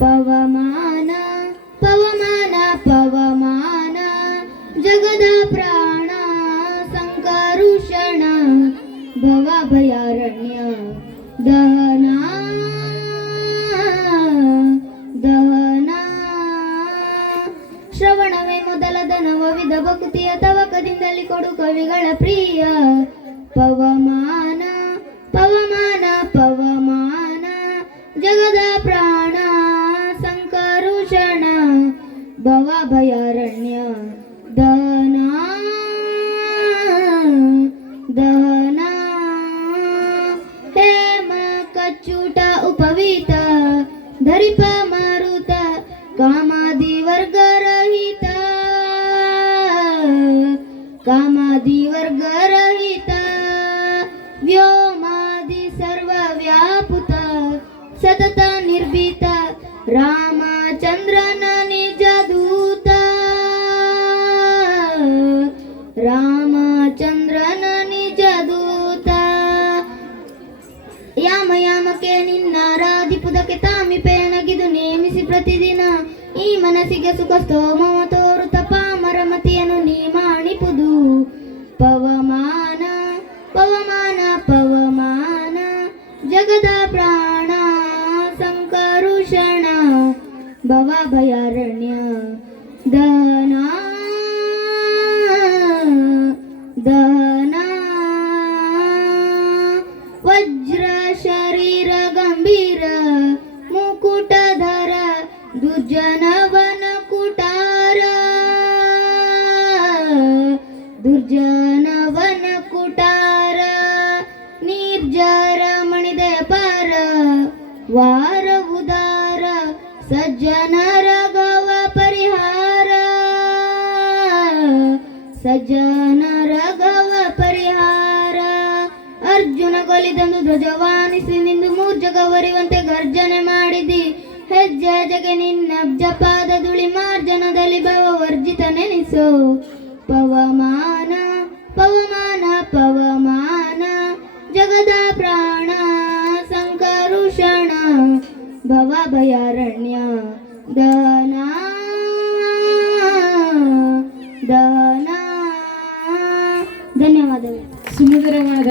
ಪವಮಾನ ಪವಮಾನ ಪವಮಾನ, ಜಗದ ಪ್ರಾಣ, ಸಂಕರುಷಣ, ಭವಭಯಾರಣ್ಯ, ದಹನ ದಹನ. ಶ್ರವಣವೇ ಮೊದಲ ದನವ ವಿಧ ಭಕ್ತಿಯ ತವಕದಿಂದಲಿ ಕೊಡು ಕವಿಗಳ ಪ್ರಿಯ ಪವಮಾನ. अभयारण्य. दहना दहना. हेम कच्युट उपवीत धरिप मारुत कामादि वर्गरहित कामादि वर्ग वर्गरहित व्योमादि सर्व सर्वव्यापुत सतत निर्भीत. रामचन्द्र ರಾಧಿಪುದಕ್ಕೆ ತಾಮಿಪೆಯನಗಿದು ನೇಮಿಸಿ ಪ್ರತಿದಿನ, ಈ ಮನಸ್ಸಿಗೆ ಸುಖ ಸ್ತೋಮವ ತೋರುತಪ ಮರಮತಿಯನ್ನು ನೀ ಮಾಣಿಪುದು ಪವಮಾನ ಪವಮಾನ ಪವಮಾನ, ಜಗದ ಪ್ರಾಣ, ಸಂಕರುಷಣ, ಭವಭಯಾರಣ್ಯ ದನ ದನ ವಜ್ರ ದುರ್ಜನವನ ಕುಟಾರ. ದುರ್ಜನವನ ಕುಟಾರ. ನಿರ್ಜಾರ ಮಣಿದೆ ಪಾರ. ವಾರ ಉದಾರ ಸಜ್ಜನರ ಗವ ಪರಿಹಾರ. ಸಜ್ಜನರ ಗವ ಪರಿಹಾರ. ಅರ್ಜುನ ಕೊಲಿದಂದು ಧ್ವಜವಾನಿಸಿ ನಿಂದು ಮೂರ್ಜಗವರಿವಂತೆ ಗರ್ಜನೆ ಮಾಡಿದಿ. ಹೆಜ್ಜೆ ಜಗೆ ನಿನ್ನ ಜಪಾದ ಧುಳಿ ಮಾರ್ಜನದಲ್ಲಿ ಭವ ವರ್ಜಿತ ನೆನೆಸೋ ಪವಮಾನ ಪವಮಾನ ಪವಮಾನ, ಜಗದ ಪ್ರಾಣ, ಸಂಕರುಷಣ ಭವ ಭಯಾರಣ್ಯ ದನ ದನ ಧನ್ಯವಾದಗಳು. ಸುಮಧುರವಾದ